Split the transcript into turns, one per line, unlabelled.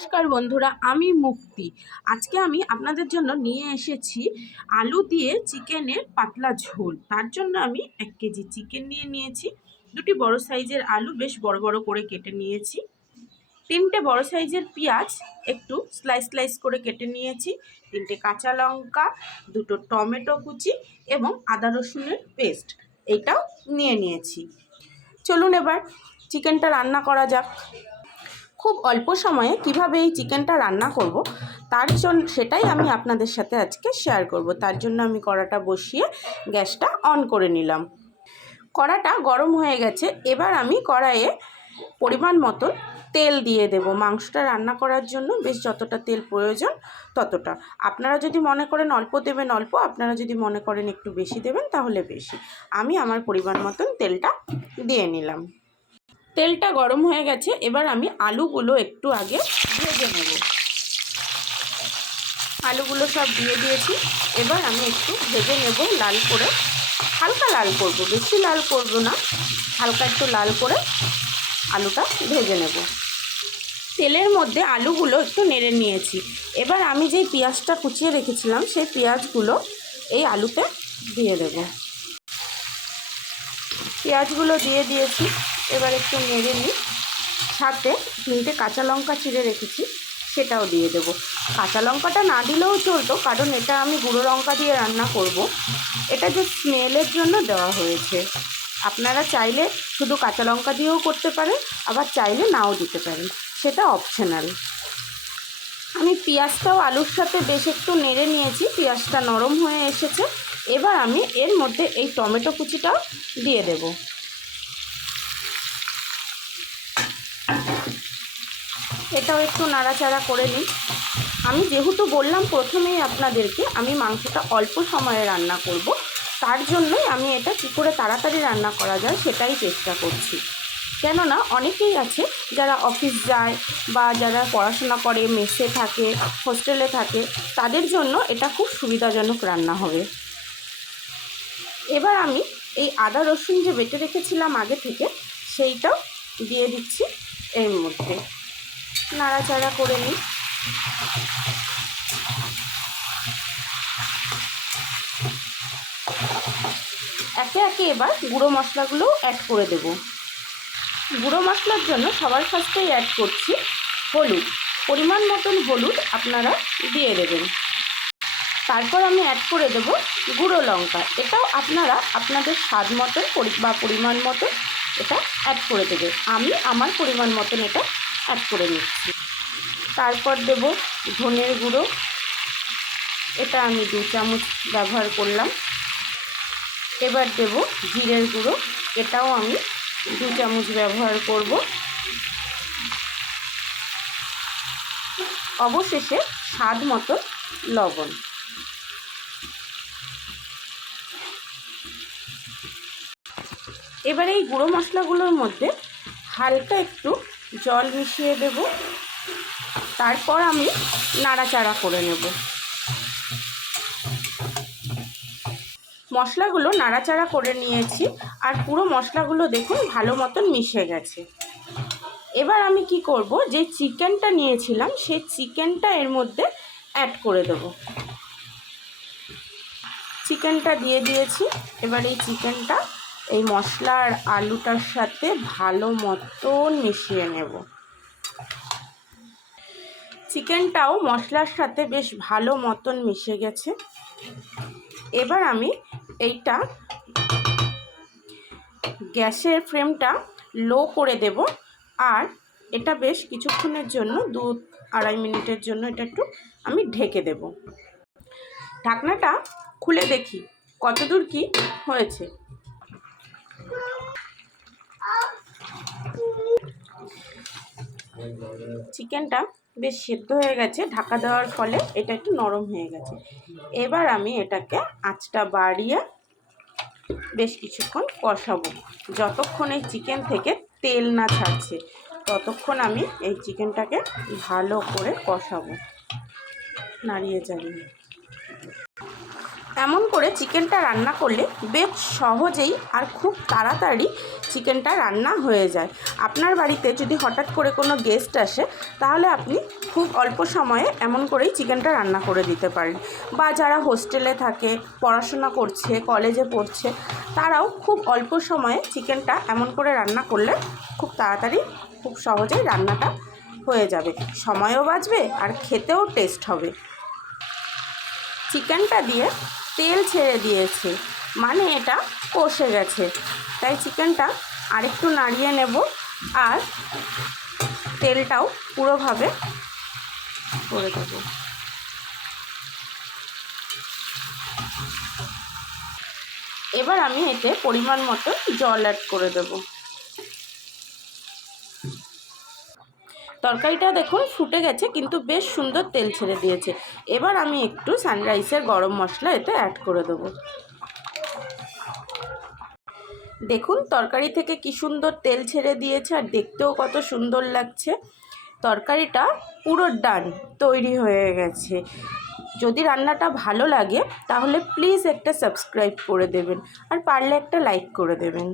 নমস্কার বন্ধুরা, আমি মুক্তি। আজকে আমি আপনাদের জন্য নিয়ে এসেছি আলু দিয়ে চিকেনের পাতলা ঝোল। তার জন্য আমি এক কেজি চিকেন নিয়ে নিয়েছি, দুটি বড় সাইজের আলু বেশ বড় বড় করে কেটে নিয়েছি, তিনটে বড় সাইজের পেঁয়াজ একটু স্লাইস স্লাইস করে কেটে নিয়েছি, তিনটে কাঁচা লঙ্কা, দুটো টমেটো কুচি এবং আদা রসুনের পেস্ট। এটাও নিয়ে নিয়েছি। চলুন এবার চিকেনটা রান্না করা যাক। খুব অল্প সময়ে কীভাবে এই চিকেনটা রান্না করব, তার জন্য সেটাই আমি আপনাদের সাথে আজকে শেয়ার করব। তার জন্য আমি কড়াটা বসিয়ে গ্যাসটা অন করে নিলাম। কড়াটা গরম হয়ে গেছে, এবার আমি কড়াইয়ে পরিমাণ মতন তেল দিয়ে দেব। মাংসটা রান্না করার জন্য বেশ যতটা তেল প্রয়োজন ততটা। আপনারা যদি মনে করেন অল্প দেবেন অল্প, আপনারা যদি মনে করেন একটু বেশি দেবেন তাহলে বেশি। আমি আমার পরিমাণ মতন তেলটা দিয়ে নিলাম। তেলটা গরম হয়ে গেছে, এবার আমি আলুগুলো একটু আগে ভেজে নেব। আলুগুলো সব দিয়ে দিয়েছি, এবার আমি একটু ভেজে নেব লাল করে। হালকা লাল করব, বেশি লাল করব না, হালকা একটু লাল করে আলুটা ভেজে নেব। তেলের মধ্যে আলুগুলো একটু নেড়ে নিয়েছি। এবার আমি যেই পেঁয়াজটা কুচিয়ে রেখেছিলাম, সেই পেঁয়াজগুলো এই আলুতে দিয়ে দেব। পেঁয়াজগুলো দিয়ে দিয়েছি এবার একটু নেড়ে নিই। সাথে তিনটে কাঁচা লঙ্কা চিড়ে রেখেছি, সেটাও দিয়ে দেব। কাঁচা লঙ্কাটা না দিলেও চলতো, কারণ এটা আমি গুঁড়ো লঙ্কা দিয়ে রান্না করব। এটা যে স্মেলের জন্য দেওয়া হয়েছে। আপনারা চাইলে শুধু কাঁচা লঙ্কা দিয়েও করতে পারেন, আবার চাইলে নাও দিতে পারেন। সেটা অপশনাল আমি পেঁয়াজটাও আলুর সাথে বেশ একটু নেড়ে নিয়েছি, পেঁয়াজটা নরম হয়ে এসেছে। এবার আমি এর মধ্যে এই টমেটো কুচিটাও দিয়ে দেবো। এটাও একটু নাড়াচাড়া করে নিই। আমি যেহেতু বললাম প্রথমেই আপনাদেরকে আমি মাংসটা অল্প সময়ে রান্না করব, তার জন্যই আমি এটা কী করে তাড়াতাড়ি রান্না করা যায় সেটাই চেষ্টা করছি। কেননা অনেকেই আছে যারা অফিস যায় বা যারা পড়াশোনা করে, মেসে থাকে, হোস্টেলে থাকে, তাদের জন্য এটা খুব সুবিধাজনক রান্না হবে। এবার আমি এই আদা রসুন যে বেটে রেখেছিলাম আগে থেকে, সেইটাও দিয়ে দিচ্ছি এর মধ্যে। নাড়াচাড়া করে নিই। একে একে এবার গুঁড়ো মশলাগুলো অ্যাড করে দেব। গুঁড়ো মশলার জন্য সবার ফার্স্টেই অ্যাড করছি হলুদ। পরিমাণ মতন হলুদ আপনারা দিয়ে দেবেন। তারপর আমি অ্যাড করে দেব গুঁড়ো লঙ্কা। এটাও আপনারা আপনাদের স্বাদ মতন বা পরিমাণ মতন এটা অ্যাড করে দেবে আমি আমার পরিমাণ মতন এটা অ্যাড করে নিচ্ছি। তারপর দেব ধনের গুঁড়ো। এটা আমি দু চামচ ব্যবহার করলাম। এবার দেব জিরের গুঁড়ো। এটাও আমি দু চামচ ব্যবহার করব। অবশেষে স্বাদ মতো লবণ। এবার এই গুঁড়ো মশলাগুলোর মধ্যে হালকা একটু জল মিশিয়ে দেব। তারপর আমি নাড়াচাড়া করে নেব। মশলাগুলো নাড়াচাড়া করে নিয়েছি আর পুরো মশলাগুলো দেখুন ভালো মতন মিশে গেছে। এবার আমি কি করব? যে চিকেনটা নিয়েছিলাম, সেই চিকেনটা এর মধ্যে অ্যাড করে দেব। চিকেনটা দিয়ে দিয়েছি। এবার এই চিকেনটা এই মশলা আর আলুটার সাথে ভালো মতন মিশিয়ে নেব। চিকেনটাও মশলার সাথে বেশ ভালো মতন মিশে গেছে। এবার আমি এইটা গ্যাসের ফ্লেমটা লো করে দেব আর এটা বেশ কিছুক্ষণের জন্য, দু আড়াই মিনিটের জন্য এটা একটু আমি ঢেকে দেব। ঢাকনাটা খুলে দেখি কতদূর কি হয়েছে। চিকেনটা বেশ সেদ্ধ হয়ে গেছে, ঢাকা দেওয়ার ফলে এটা একটু নরম হয়ে গেছে। এবার আমি এটাকে আঁচটা বাড়িয়ে বেশ কিছুক্ষণ কষাবো। যতক্ষণ এই চিকেন থেকে তেল না ছাড়ছে, ততক্ষণ আমি এই চিকেনটাকে ভালো করে কষাবো। নাড়িয়ে চাড়িয়ে। এমন করে চিকেনটা রান্না করলে বেশ সহজেই আর খুব তাড়াতাড়ি চিকেনটা রান্না হয়ে যায়। আপনার বাড়িতে যদি হঠাৎ করে কোনো গেস্ট আসে, তাহলে আপনি খুব অল্প সময়ে এমন করেই চিকেনটা রান্না করে দিতে পারেন। বা যারা হোস্টেলে থাকে, পড়াশোনা করছে কলেজে পড়ছে, তারাও খুব অল্প সময়ে চিকেনটা এমন করে রান্না করলে খুব তাড়াতাড়ি, খুব সহজেই রান্নাটা হয়ে যাবে। সময়ও বাঁচবে আর খেতেও টেস্ট হবে। চিকেনটা দিয়ে তেল ছেড়ে দিয়েছে। মানে এটা কষে গেছে। তাই চিকেনটা আরেকটু নাড়িয়ে নেব আর তেলটাও পুরোভাবে করে দেবো। এবার আমি এতে পরিমাণ মতো জল অ্যাড করে দেব। তরকারিটা দেখুন ফুটে গেছে, কিন্তু বেশ সুন্দর তেল ছেড়ে দিয়েছে। এবার আমি একটু সানরাইসের গরম মশলা এতে অ্যাড করে দেবো। দেখুন তরকারি থেকে কি সুন্দর তেল ছেড়ে দিয়েছে, আর দেখতেও কত সুন্দর লাগছে। তরকারিটা পুরো ডান তৈরি হয়ে গেছে। যদি রান্নাটা ভালো লাগে, তাহলে প্লিজ একটা সাবস্ক্রাইব করে দেবেন, আর পারলে একটা লাইক করে দেবেন।